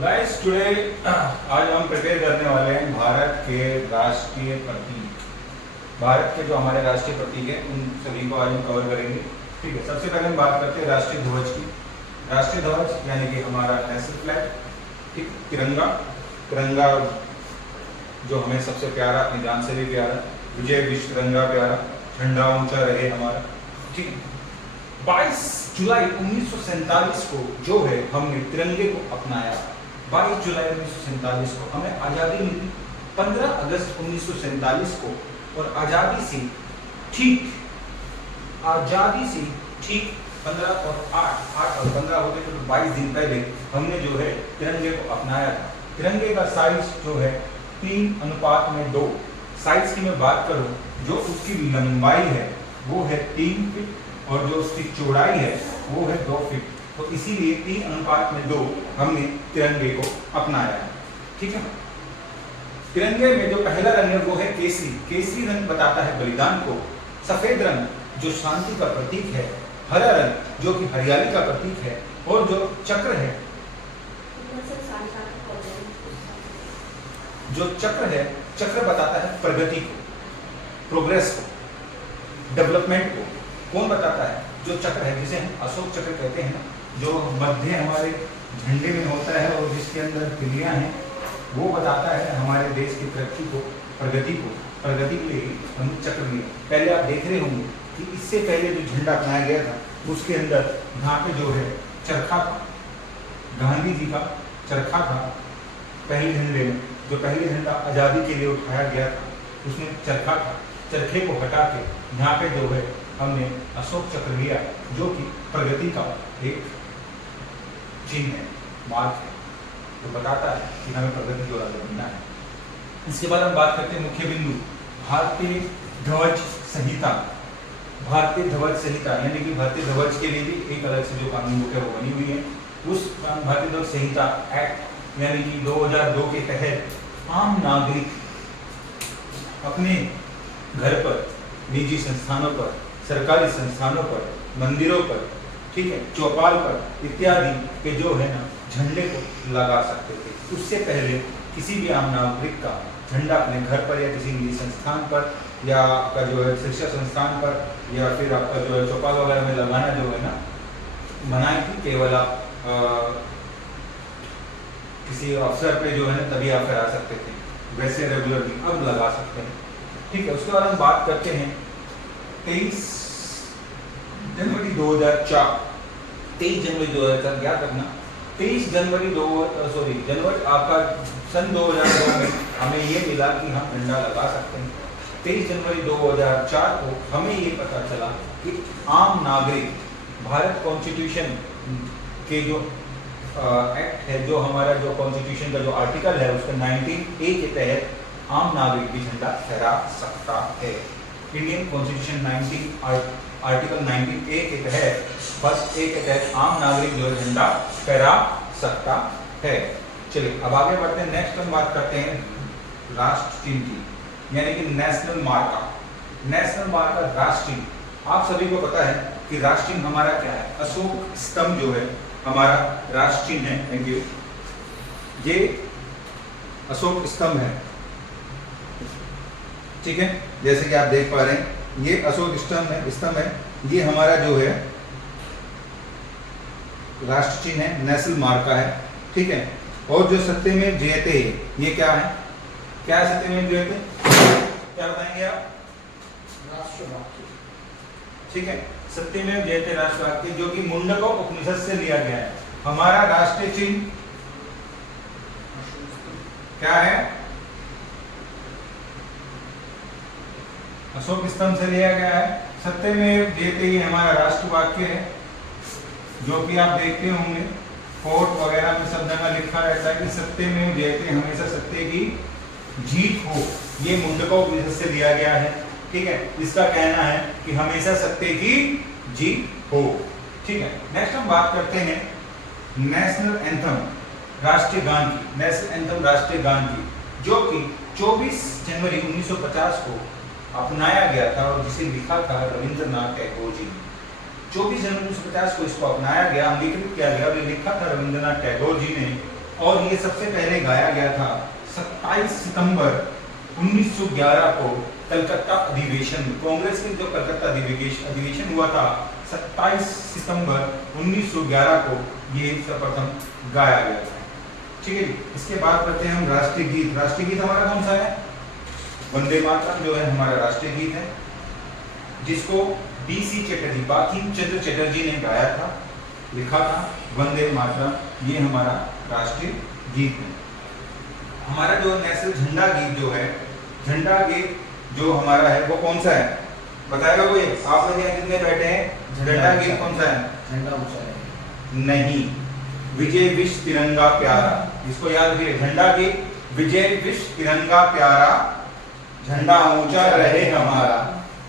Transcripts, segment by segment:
Guys today आज हम prepare करने वाले हैं भारत के राष्ट्रीय प्रतीक। भारत के जो हमारे राष्ट्रीय प्रतीक है उन सभी को आज हम कवर करेंगे। ठीक है, सबसे पहले हम बात करते हैं राष्ट्रीय ध्वज की। राष्ट्रीय ध्वज यानी कि हमारा नेशनल फ्लैग, ठीक, तिरंगा। तिरंगा जो हमें सबसे प्यारा, अपनी जान से भी प्यारा, विजय विश्व तिरंगा प्यारा, झंडा ऊंचा रहे हमारा। ठीक, 22 जुलाई 1947 को जो है हमने तिरंगे को अपनाया। 22 जुलाई 1947 को हमें आज़ादी मिली। 15 अगस्त 1947 को और आज़ादी से ठीक 15 और 8 और 15 हो गए तो 22 दिन पहले हमने जो है तिरंगे को अपनाया था। तिरंगे का साइज जो है 3:2। साइज की मैं बात करूं, जो उसकी लंबाई है वो है 3 फीट और जो उसकी चौड़ाई है वो है 2 फीट। तो इसीलिए 3:2 हमने तिरंगे को अपनाया है। ठीक है, तिरंगे में जो पहला रंग है वो है केसरी। केसरी रंग बताता है बलिदान को। सफेद रंग जो शांति का प्रतीक है। हरा रंग जो कि हरियाली का प्रतीक है। और जो चक्र है, जो चक्र है, चक्र बताता है प्रगति को, प्रोग्रेस को, डेवलपमेंट को। कौन बताता है? जो चक्र है, जिसे हम अशोक चक्र कहते हैं, जो मध्य हमारे झंडे में होता है और जिसके अंदर तिलियां हैं, वो बताता है हमारे देश की तरक्की को, प्रगति को। प्रगति के लिए हम चक्र लिए। पहले आप देख रहे होंगे कि इससे पहले जो झंडा अपनाया गया था उसके अंदर यहाँ पे जो है चरखा था, गांधी जी का चरखा था पहले झंडे में। जो पहले झंडा आज़ादी के लिए उठाया गया था उसमें चरखा था। चरखे को हटा के यहाँ पे जो है हमने अशोक चक्र लिया, जो कि प्रगति का एक चिन्ह है, मार्ग है, तो बताता है कि हमें प्रगति की ओर आगे बढ़ना है। इसके बाद हम बात करते हैं मुख्य बिंदु, भारतीय ध्वज संहिता। भारतीय ध्वज संहिता यानी कि भारतीय ध्वज के लिए भी एक अलग से जो कानून बुक है वो बनी हुई है। उस भारतीय ध्वज संहिता एक्ट यानी कि 2002 के तहत आम नागरिक अपने घर पर, निजी संस्थानों पर, सरकारी संस्थानों पर, मंदिरों पर, ठीक है, चौपाल पर इत्यादि के जो है ना झंडे को लगा सकते थे। उससे पहले किसी भी आम नागरिक का झंडा अपने घर पर या किसी निजी संस्थान पर या आपका जो है शिक्षा संस्थान पर या फिर आपका जो है चौपाल वगैरह में लगाना जो है ना मनाही थी। केवल आप किसी अवसर पे जो है ना तभी आप करा सकते थे, वैसे रेगुलरली अब लगा सकते हैं। ठीक है, उसके बाद हम बात करते हैं 23 जनवरी 2004। 23 जनवरी 2004 याद रखना। 23 जनवरी जनवरी आपका सन 2002 में हमें ये मिला कि हम झंडा लगा सकते हैं। 23 जनवरी 2004 को हमें ये पता चला कि आम नागरिक, भारत कॉन्स्टिट्यूशन के जो एक्ट है, जो हमारा जो कॉन्स्टिट्यूशन का जो आर्टिकल है उसका 19A के तहत आम नागरिक भी झंडा फहरा सकता है। इंडियन कॉन्स्टिट्यूशन आर्टिकल 19A के तहत, फर्स्ट ए के तहत आम नागरिक जो है झंडा फहरा सकता है। चलिए अब आगे बढ़ते हैं। नेक्स्ट हम बात करते हैं राष्ट्र चिन्ह की, यानी कि नेशनल मार्का। नेशनल मार्का राष्ट्र चिन्ह। आप सभी को पता है कि राष्ट्र चिन्ह हमारा क्या है? अशोक स्तंभ जो है हमारा राष्ट्र चिन्ह है। Thank you. ये अशोक स्तंभ है, ठीक है, जैसे कि आप देख पा रहे हैं ये अशोक स्तंभ है। ये हमारा जो है राष्ट्र चिन्ह है, नेशनल मार्का है, ठीक है। और जो सत्यमेव जयते है, ये क्या है? क्या है सत्यमेव जयते? क्या बताएंगे आप? राष्ट्रवाक्य, ठीक है। सत्यमेव जयते राष्ट्रवाक्य, जो कि मुंडक उपनिषद से लिया गया है। हमारा राष्ट्रीय चिन्ह क्या है? अशोक स्तंभ से लिया गया है। सत्यमेव जयते ही हमारा राष्ट्रवाक्य है, जो कि आप देखते होंगे कोर्ट वगैरह में सब जगह लिखा रहता है कि सत्यमेव जयते, हमेशा सत्य की जीत हो। ये मुंडकोपनिषद से लिया गया है, ठीक है। इसका कहना है कि हमेशा सत्य की जीत हो, ठीक है। नेक्स्ट हम बात करते हैं नेशनल एंथम, राष्ट्रीय गान की। नेशनल एंथम राष्ट्रीय गान की, जो कि 24 जनवरी 1950 को अपनाया गया था और जिसे लिखा था रविंद्रनाथ टैगोर जी ने। 24 जनवरी 1950 को इसको अपनाया गया, अंगीकृत किया गया और लिखा था रविंद्रनाथ टैगोर जी ने। और ये सबसे पहले गाया गया था 27 सितंबर 1911 को कलकत्ता अधिवेशन में। कांग्रेस के जो कलकत्ता अधिवेशन हुआ था 27 सितंबर 1911 को ये सर्वप्रथम गाया गया था। ठीक है, इसके बाद करते हैं हम राष्ट्रीय गीत। राष्ट्रीय गीत हमारा कौन सा है? वंदे मातरम जो है हमारा राष्ट्रीय गीत है, जिसको बीसी चटर्जी, बंकिम चंद्र चटर्जी ने गाया था, लिखा था वंदे मातरम, ये हमारा राष्ट्रीय गीत है। हमारा जो नेशनल झंडा गीत जो है, झंडा गीत जो हमारा है वो कौन सा है? बताएगा कोई? आप लोग यहाँ कितने बैठे हैं? झंडा गीत कौन सा है? झंडा ऊंचा है। नहीं, विजय विश्व तिरंगा प्यारा, इसको याद रखिए। झंडा गीत विजय विश्व तिरंगा प्यारा, झंडा ऊंचा रहे हमारा।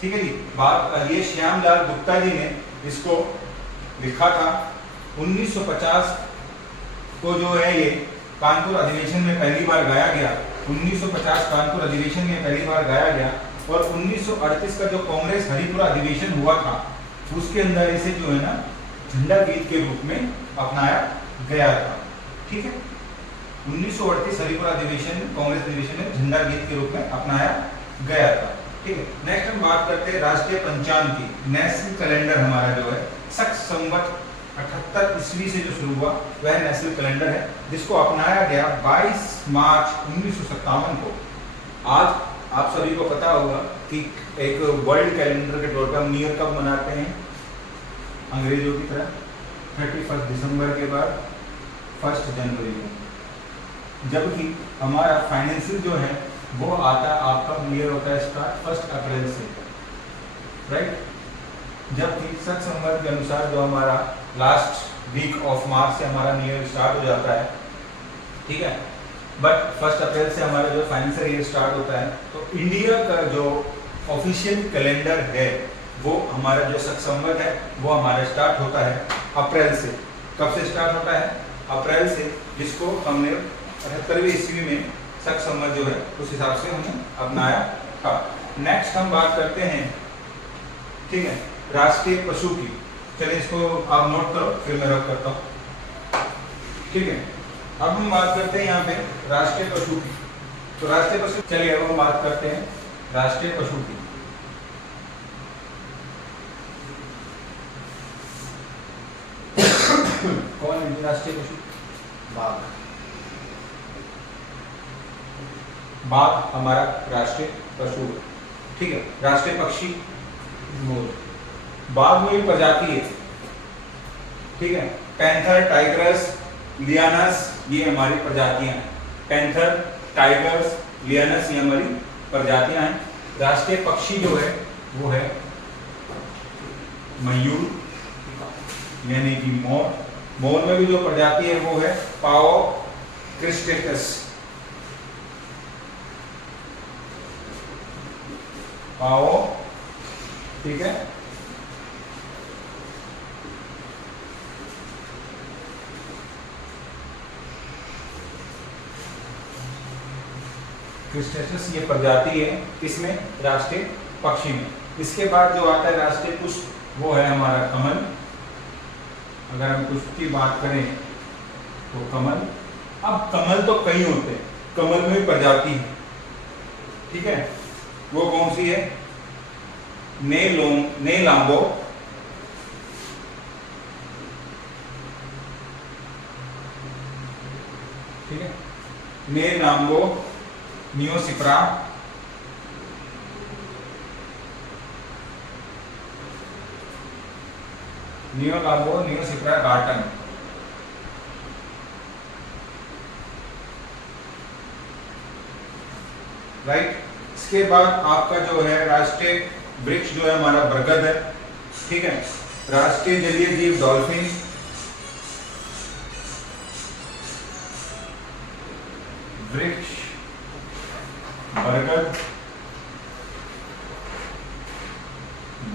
ठीक है जी। बात ये श्यामलाल गुप्ता जी ने इसको लिखा था। 1950 को जो है ये कानपुर अधिवेशन में पहली बार गाया गया। 1950 कानपुर अधिवेशन में पहली बार गाया गया और 1938 का जो कांग्रेस हरिपुरा अधिवेशन हुआ था उसके अंदर इसे जो है ना झंडा गीत के रूप में अपनाया गया था। ठीक है, 1938 हरिपुरा अधिवेशन कांग्रेस अधिवेशन में झंडा गीत के रूप में अपनाया गया था। ठीक है, नेक्स्ट हम बात करते हैं राष्ट्रीय पंचांग की। नेशनल कैलेंडर हमारा जो है शक संवत 78 ईस्वी से जो शुरू हुआ वह नेशनल कैलेंडर है, जिसको अपनाया गया 22 मार्च 1957 को। आज आप सभी को पता होगा कि एक वर्ल्ड कैलेंडर के तौर पर हम न्यू ईयर कब मनाते हैं? अंग्रेजों की तरह 31 दिसंबर के बाद 1 जनवरी को, जबकि हमारा फाइनेंशियल जो है वो आता आपका ईयर होता है स्टार्ट 1 अप्रैल से, राइट। जबकि सच संवत के अनुसार जो हमारा लास्ट वीक ऑफ मार्च से हमारा न्यू ईयर स्टार्ट हो जाता है। ठीक है, बट 1 अप्रैल से हमारा जो फाइनेंशियल ईयर स्टार्ट होता है। तो इंडिया का जो ऑफिशियल कैलेंडर है वो हमारा जो शक संवत है वो हमारा स्टार्ट होता है अप्रैल से। कब से स्टार्ट होता है? अप्रैल से, जिसको हमने 78वीं ईस्वी में शक संवत जो है उस हिसाब से हमने अपनाया था। नेक्स्ट हम बात करते हैं, ठीक है, राष्ट्रीय पशु की। चलिए इसको आप नोट करो, फिर मैं रब करता हूँ। ठीक है, अब हम बात करते हैं यहाँ पे राष्ट्रीय पशु की। तो राष्ट्रीय पशु, चलिए अब हम बात करते हैं राष्ट्रीय पशु की। कौन है राष्ट्रीय पशु? बाघ। बाघ हमारा राष्ट्रीय पशु है। ठीक है, राष्ट्रीय पक्षी मोर। बाघ में प्रजाति है। ठीक है, पैंथर, टाइगर्स, लियानस, ये हमारी प्रजातियां हैं। पैंथर, टाइगर्स, लियानस, ये हमारी प्रजातियां हैं। राष्ट्रीय पक्षी जो है वो है मयूर, यानी कि मोर। मोर में भी जो प्रजाति है वो है पाओ क्रिस्टेटस। पाओ, ठीक है, क्रिस्टेटस ये प्रजाति है किसमें? राष्ट्रीय पक्षी में। इसके बाद जो आता है राष्ट्रीय पुष्प वो है हमारा कमल। अगर हम पुष्प की बात करें तो कमल। अब कमल तो कई होते हैं, कमल में प्रजाति है। ठीक है, वो कौन सी है? नेलांबो, ठीक है, नेलांबो, नियोसिप्रा, नियोलांबो, नियोसिप्रा गार्टन। राइट। इसके बाद आपका जो है राष्ट्रीय वृक्ष जो है हमारा बरगद है। ठीक है, राष्ट्रीय जलीय जीव डॉल्फिन, वृक्ष बरगद,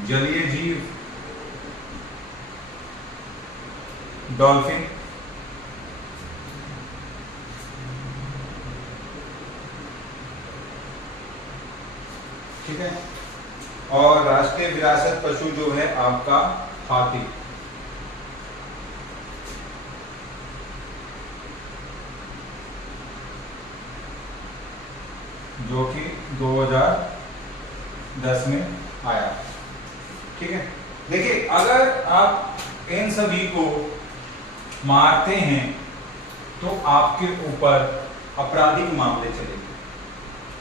जलीय जीव डॉल्फिन। ठीक है, और राष्ट्रीय विरासत पशु जो है आपका हाथी। जो कि 2010 में आया। ठीक है, देखिए अगर आप इन सभी को मारते हैं तो आपके ऊपर आपराधिक मामले चलेंगे,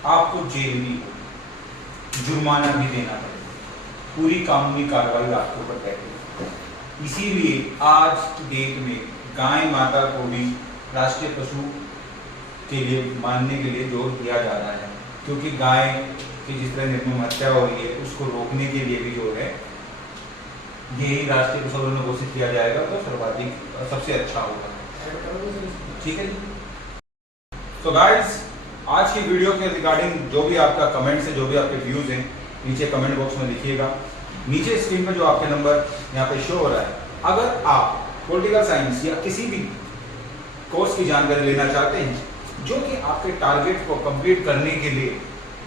आपको जेल भी होगी, जुर्माना भी देना पड़ेगा, पूरी कानूनी कार्रवाई आपके ऊपर बैठेगी। इसीलिए आज की डेट में गाय माता को भी राष्ट्रीय पशु के लिए मानने के लिए जोर दिया जा रहा है, क्योंकि गाय की जिस तरह निर्मम हत्या हो रही है उसको रोकने के लिए भी जो है यही राष्ट्रीय पशु आंदोलन घोषित किया जाएगा तो सर्वाधिक सबसे अच्छा होगा। ठीक है जी। तो गाइस आज की वीडियो के रिगार्डिंग जो भी आपका कमेंट्स है, जो भी आपके व्यूज हैं, नीचे कमेंट बॉक्स में लिखिएगा। नीचे स्क्रीन पर जो आपके नंबर यहाँ पे शो हो रहा है, अगर आप पॉलिटिकल साइंस या किसी भी कोर्स की जानकारी लेना चाहते हैं जो कि आपके टारगेट को कंप्लीट करने के लिए,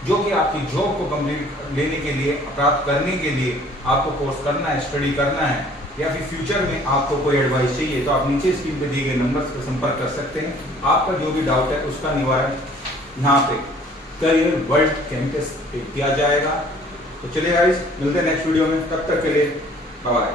जो कि आपकी जॉब को कंप्लीट लेने के लिए, प्राप्त करने के लिए आपको कोर्स करना है, स्टडी करना है, या फिर फ्यूचर में आपको कोई एडवाइस चाहिए, तो आप नीचे स्क्रीन पे दिए गए नंबर्स पर संपर्क कर सकते हैं। आपका जो भी डाउट है उसका निवारण यहाँ पे करियर वर्ल्ड कैंपस पे किया जाएगा। तो चलिए गाइस, मिलते हैं नेक्स्ट वीडियो में, तब तक के लिए बाय बाय।